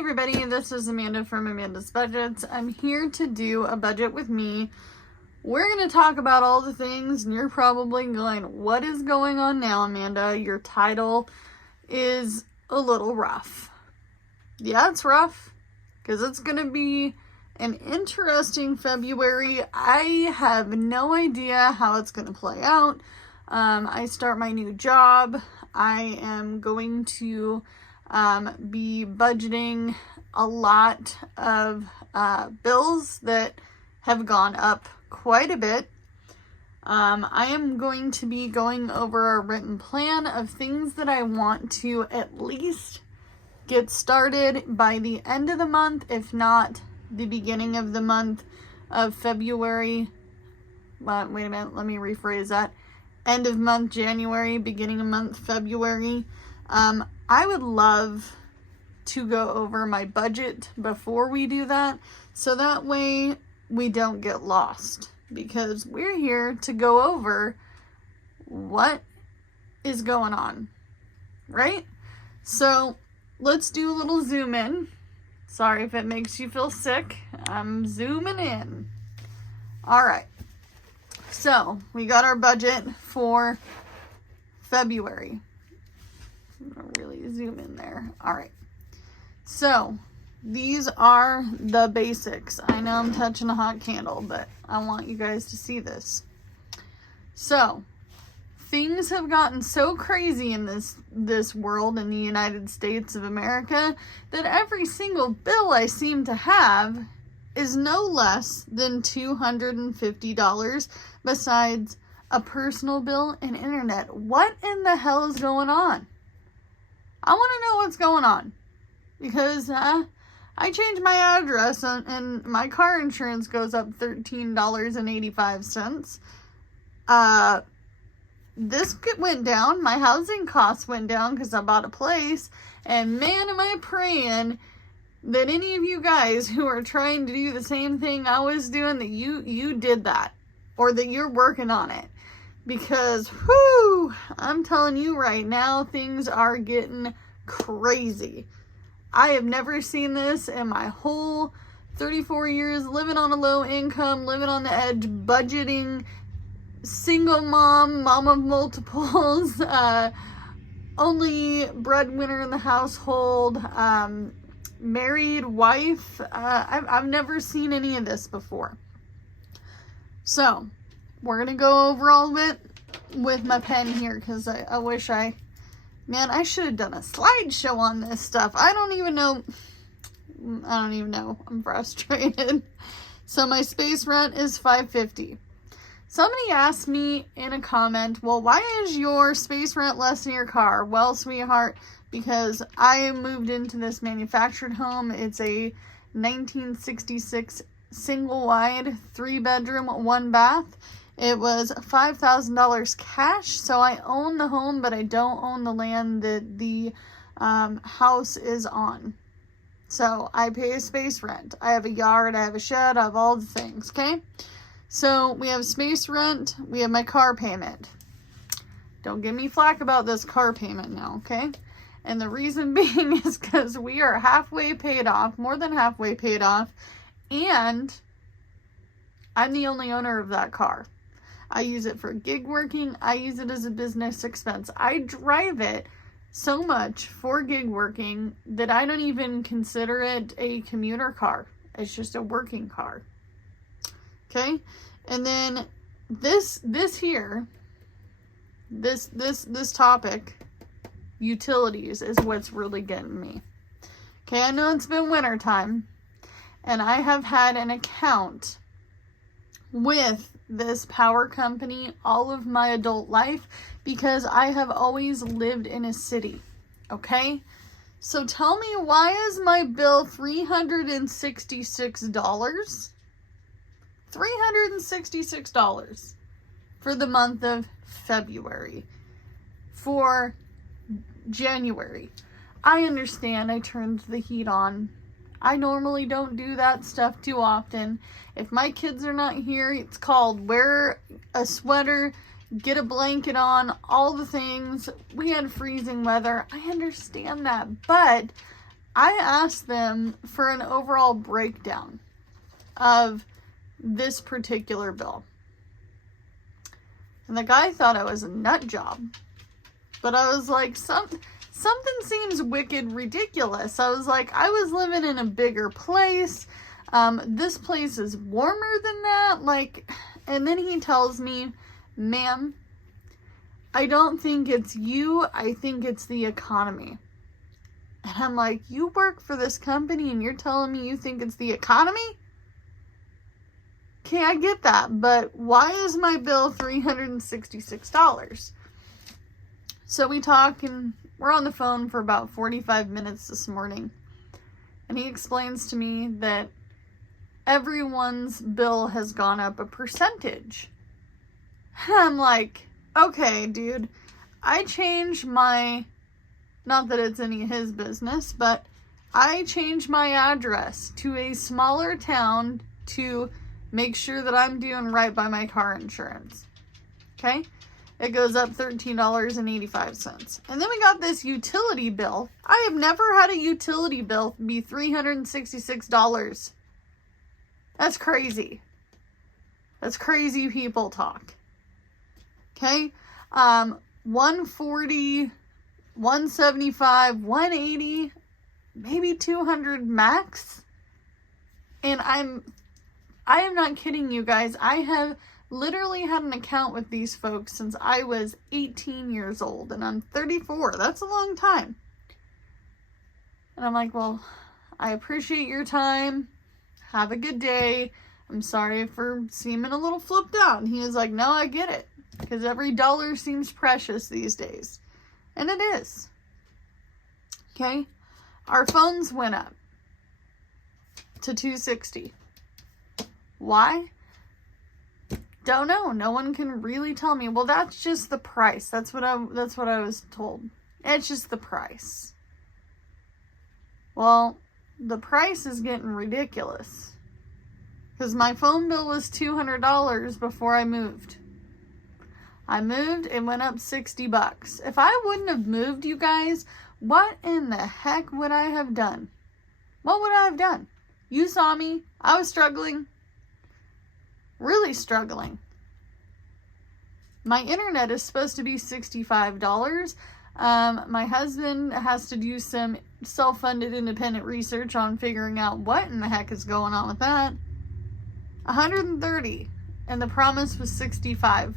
everybody, this is Amanda from Amanda's Budgets. I'm here to do a budget with me. We're going to talk about all the things, and you're probably going, what is going on now, Amanda? Your title is a little rough. Yeah, it's rough, because it's going to be an interesting February. I have no idea how it's going to play out. I start my new job. I am going to be budgeting a lot of bills that have gone up quite a bit. I am going to be going over a written plan of things that I want to at least get started by the end of the month, if not the beginning of the month of February. Wait a minute, let me rephrase that. End of month January, beginning of month February. I would love to go over my budget before we do that, so that way we don't get lost, because we're here to go over what is going on, right? So let's do a little zoom in. Sorry if it makes you feel sick. I'm zooming in. All right. So we got our budget for February. I'm gonna really zoom in there. All right. So these are the basics. I know I'm touching a hot candle, but I want you guys to see this. So things have gotten so crazy in this world, in the United States of America, that every single bill I seem to have is no less than $250 besides a personal bill and internet. What in the hell is going on? I want to know what's going on, because I changed my address and my car insurance goes up $13.85. This went down. My housing costs went down because I bought a place, and man, am I praying that any of you guys who are trying to do the same thing I was doing, that you did that, or that you're working on it. Because, whoo, I'm telling you right now, things are getting crazy. I have never seen this in my whole 34 years living on a low income, living on the edge, budgeting, single mom of multiples, only breadwinner in the household, married wife. I've never seen any of this before. So we're going to go over all of it with my pen here, because I wish I should have done a slideshow on this stuff. I don't even know. I'm frustrated. So my space rent is $550. Somebody asked me in a comment, well, why is your space rent less than your car? Well, sweetheart, because I moved into this manufactured home. It's a 1966 single wide 3-bedroom, 1 bath. It was $5,000 cash, so I own the home, but I don't own the land that the house is on. So I pay a space rent. I have a yard, I have a shed, I have all the things, okay? So we have space rent, we have my car payment. Don't give me flack about this car payment now, okay? And the reason being is because we are halfway paid off, more than halfway paid off, and I'm the only owner of that car. I use it for gig working. I use it as a business expense. I drive it so much for gig working that I don't even consider it a commuter car. It's just a working car. Okay? And then this topic, utilities, is what's really getting me. Okay, I know it's been winter time, and I have had an account with this power company all of my adult life, because I have always lived in a city. Okay? So tell me, why is my bill $366? $366 for the month of February. For January, I understand I turned the heat on. I normally don't do that stuff too often. If my kids are not here, it's called wear a sweater, get a blanket on, all the things. We had freezing weather. I understand that, but I asked them for an overall breakdown of this particular bill. And the guy thought I was a nut job. But I was like, something seems wicked ridiculous. I was like, I was living in a bigger place. This place is warmer than that. Like, and then he tells me, ma'am, I don't think it's you. I think it's the economy. And I'm like, you work for this company and you're telling me you think it's the economy? Okay, I get that, but why is my bill $366? So we talk and we're on the phone for about 45 minutes this morning. And he explains to me that everyone's bill has gone up a percentage. And I'm like, okay, dude, I changed my, not that it's any of his business, but I changed my address to a smaller town to make sure that I'm doing right by my car insurance. Okay? It goes up $13.85. And then we got this utility bill. I have never had a utility bill be $366. That's crazy. That's crazy people talk. Okay? 140, 175, 180, maybe 200 max. And I am not kidding you guys. I have literally had an account with these folks since I was 18 years old, and I'm 34. That's a long time. And I'm like, well, I appreciate your time. Have a good day. I'm sorry for seeming a little flipped out. And he was like, no, I get it. Because every dollar seems precious these days. And it is. Okay? Our phones went up to $260. Why? Don't know. No one can really tell me. Well, that's just the price. That's what I was told. It's just the price. Well, the price is getting ridiculous. Because my phone bill was $200 before I moved. I moved, it went up $60. If I wouldn't have moved, you guys, what in the heck would I have done? What would I have done? You saw me. I was struggling. Really struggling. My internet is supposed to be $65. My husband has to do some self-funded independent research on figuring out what in the heck is going on with that. $130, and the promise was $65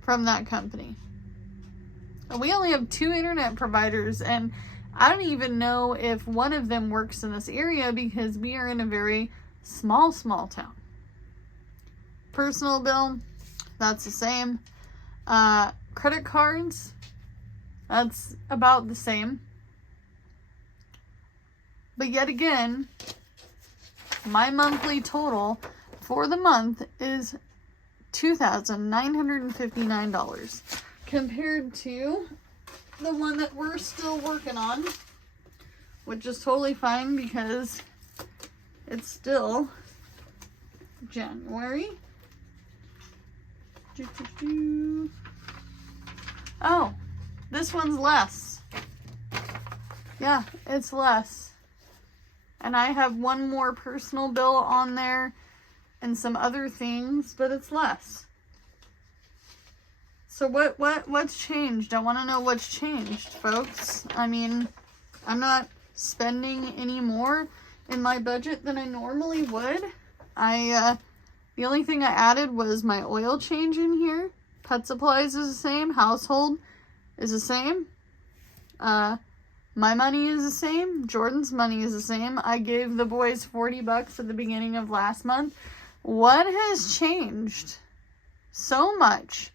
from that company. And we only have 2 internet providers, and I don't even know if one of them works in this area because we are in a very small town. Personal bill, that's the same. Credit cards, that's about the same. But yet again, my monthly total for the month is $2,959 compared to the one that we're still working on, which is totally fine because it's still January. Oh, this one's less. Yeah, it's less. And I have one more personal bill on there and some other things, but it's less. So what's changed? I want to know what's changed, folks. I mean, I'm not spending any more in my budget than I normally would. The only thing I added was my oil change in here. Pet supplies is the same. Household is the same. My money is the same. Jordan's money is the same. I gave the boys $40 at the beginning of last month. What has changed so much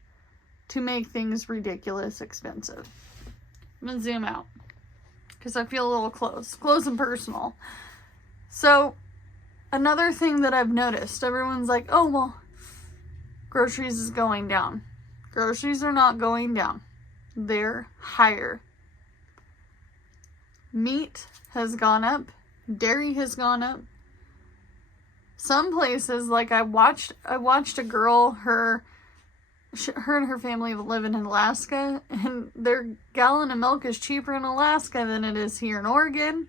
to make things ridiculous expensive? I'm going to zoom out because I feel a little close and personal. So, another thing that I've noticed, everyone's like, oh, well, groceries is going down. Groceries are not going down. They're higher. Meat has gone up. Dairy has gone up. Some places, like I watched a girl, her and her family live in Alaska, and their gallon of milk is cheaper in Alaska than it is here in Oregon.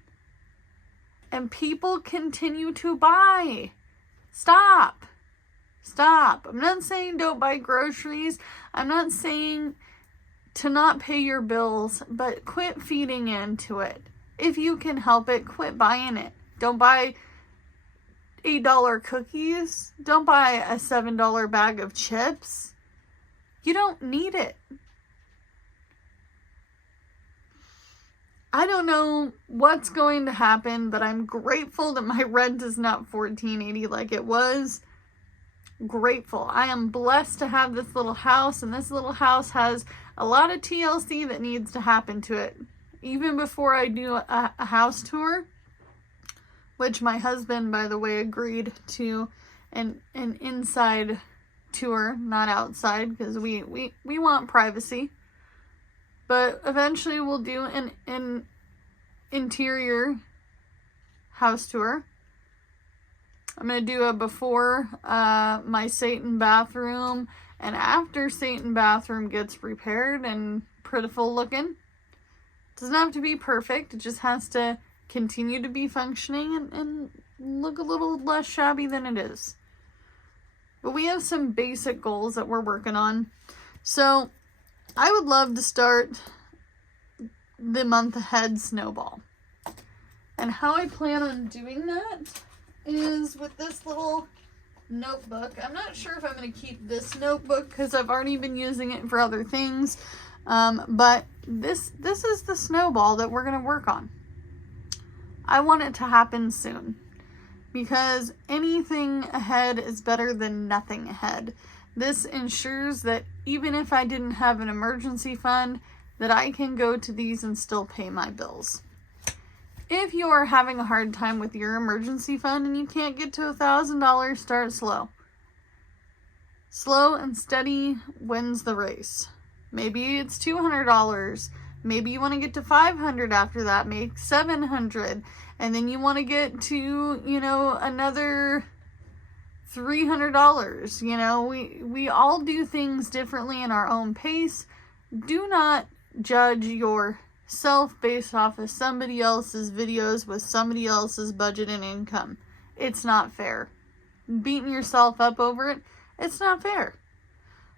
And people continue to buy. Stop. I'm not saying don't buy groceries. I'm not saying to not pay your bills, but quit feeding into it. If you can help it, quit buying it. Don't buy $8 cookies. Don't buy a $7 bag of chips. You don't need it. I don't know what's going to happen, but I'm grateful that my rent is not $14.80 like it was. Grateful. I am blessed to have this little house, and this little house has a lot of TLC that needs to happen to it. Even before I do a house tour, which my husband, by the way, agreed to an inside tour, not outside, because we want privacy. But eventually we'll do an interior house tour. I'm going to do a before my Satan bathroom and after Satan bathroom gets repaired and prettiful looking. It doesn't have to be perfect. It just has to continue to be functioning and look a little less shabby than it is. But we have some basic goals that we're working on. So I would love to start the month ahead snowball. And how I plan on doing that is with this little notebook. I'm not sure if I'm going to keep this notebook because I've already been using it for other things. But this is the snowball that we're going to work on. I want it to happen soon because anything ahead is better than nothing ahead. This ensures that even if I didn't have an emergency fund, that I can go to these and still pay my bills. If you are having a hard time with your emergency fund and you can't get to $1,000, start slow. Slow and steady wins the race. Maybe it's $200. Maybe you want to get to $500 after that, make $700. And then you want to get to, another $300. We all do things differently in our own pace. Do not judge yourself based off of somebody else's videos with somebody else's budget and income. It's not fair. Beating yourself up over it, it's not fair.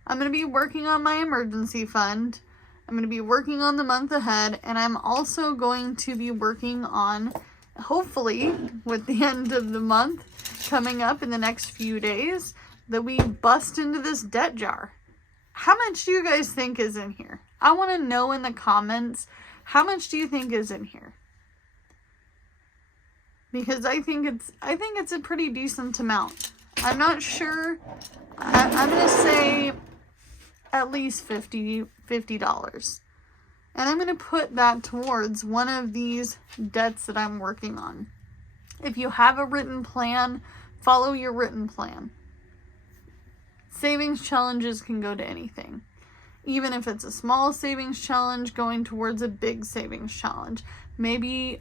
I'm going to be working on my emergency fund. I'm going to be working on the month ahead, and I'm also going to be working on, hopefully, with the end of the month coming up in the next few days, that we bust into this debt jar. How much do you guys think is in here? I want to know in the comments, how much do you think is in here? Because I think it's a pretty decent amount. I'm not sure. I'm going to say at least $50. And I'm going to put that towards one of these debts that I'm working on. If you have a written plan, follow your written plan. Savings challenges can go to anything. Even if it's a small savings challenge going towards a big savings challenge. Maybe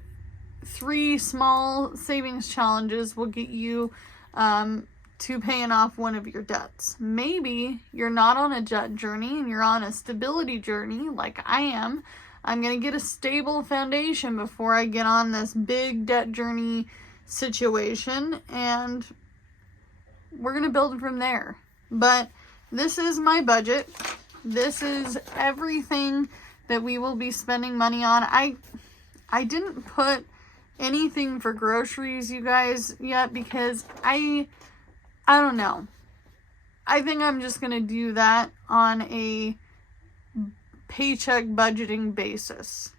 3 small savings challenges will get you to paying off one of your debts. Maybe you're not on a debt journey and you're on a stability journey like I am. I'm going to get a stable foundation before I get on this big debt journey situation, and we're going to build from there. But this is my budget. This is everything that we will be spending money on. I didn't put anything for groceries, you guys, yet because I don't know. I think I'm just going to do that on a paycheck budgeting basis.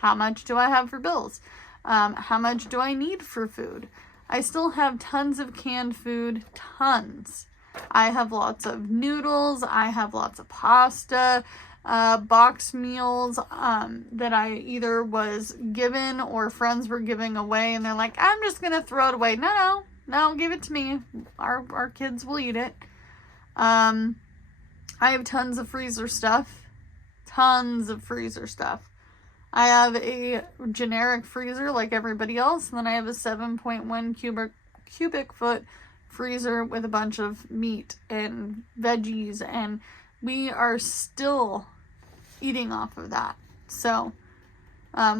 How much do I have for bills? How much do I need for food? I still have tons of canned food, tons. I have lots of noodles. I have lots of pasta, box meals that I either was given or friends were giving away. And they're like, I'm just going to throw it away. No, give it to me. Our kids will eat it. I have tons of freezer stuff. I have a generic freezer like everybody else. And then I have a 7.1 cubic foot freezer with a bunch of meat and veggies and we are still eating off of that. So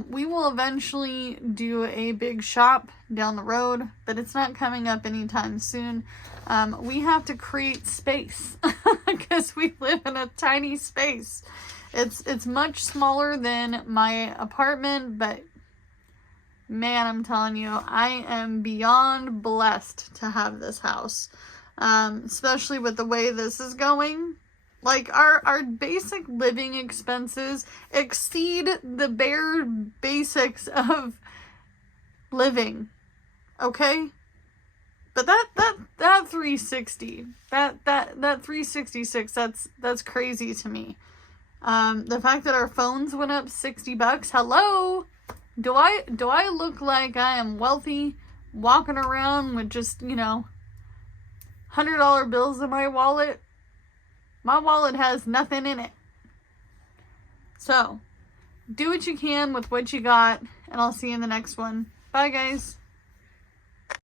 we will eventually do a big shop down the road, but it's not coming up anytime soon. We have to create space because we live in a tiny space. It's much smaller than my apartment, but man, I'm telling you, I am beyond blessed to have this house. Especially with the way this is going. Like, our basic living expenses exceed the bare basics of living. Okay? But that 360, that 366, that's crazy to me. The fact that our phones went up $60, hello? Do I look like I am wealthy, walking around with just, $100 bills in my wallet? My wallet has nothing in it. So, do what you can with what you got, and I'll see you in the next one. Bye, guys.